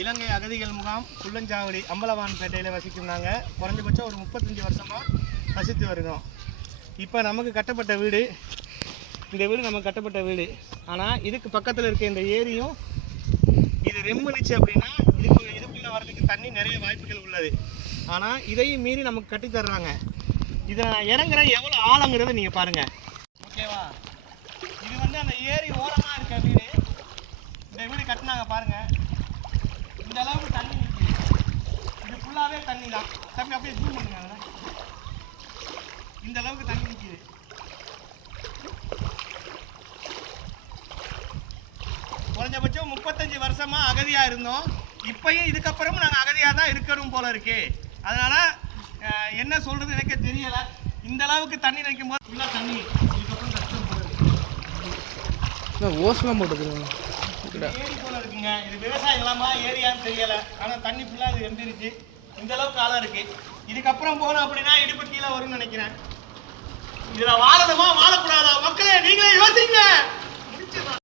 இலங்கை அகதிகள் முகாம் குள்ளஞ்சாவடி அம்பலவான்பேட்டையில் வசிக்கும் நாங்கள் குறைஞ்சபட்சம் ஒரு 35 வருஷமாக வசித்து வருகிறோம். இப்போ நமக்கு கட்டப்பட்ட வீடு, இந்த வீடு நமக்கு கட்டப்பட்ட வீடு. ஆனால் இதுக்கு பக்கத்தில் இருக்க இந்த ஏரியும் இது ரெம்புனுச்சு அப்படின்னா இதுக்குள்ளே வர்றதுக்கு தண்ணி நிறைய வாய்ப்புகள் உள்ளது. ஆனால் இதையும் மீறி நமக்கு கட்டித்தர்றாங்க. இதை இறங்குற எவ்வளோ ஆழங்கிறத நீங்கள் பாருங்கள். ஓகேவா? இது வந்து அந்த ஏரி ஓரமாக இருக்க வீடு. இந்த வீடு கட்டினாங்க பாருங்கள். இந்த அளவுக்கு தண்ணி நிற்கிது. இது ஃபுல்லாகவே தண்ணி தான். தம்பி அப்படியே ஜூம் பண்ணுங்க. இந்த அளவுக்கு தண்ணி நிற்கிது. குறைஞ்சபட்சம் 35 வருஷமாக அகதியாக இருந்தோம். இப்பயும் இதுக்கப்புறமும் நாங்கள் அகதியாக தான் இருக்கணும் போல இருக்கு. அதனால் என்ன சொல்கிறது எனக்கே தெரியலை. இந்த அளவுக்கு தண்ணி நிற்கும் போது ஃபுல்லாக தண்ணி இதுக்கப்புறம் கஷ்டம் போல இருக்கு. ஓசலாம் போட்டு ஏரி போல இருக்குங்க. இது விவசாய நிலமா ஏரியான்னு தெரியலை. ஆனால் தண்ணி ஃபுல்லாக இது எம்பிருச்சு. இந்த அளவுக்கு ஆழம் இருக்கு. இதுக்கப்புறம் போனோம் அப்படின்னா இடுப்பு கீழே வரும்னு நினைக்கிறேன். இதில் வாழணுமா வாழக்கூடாதா? மக்களே நீங்களே யோசிங்க.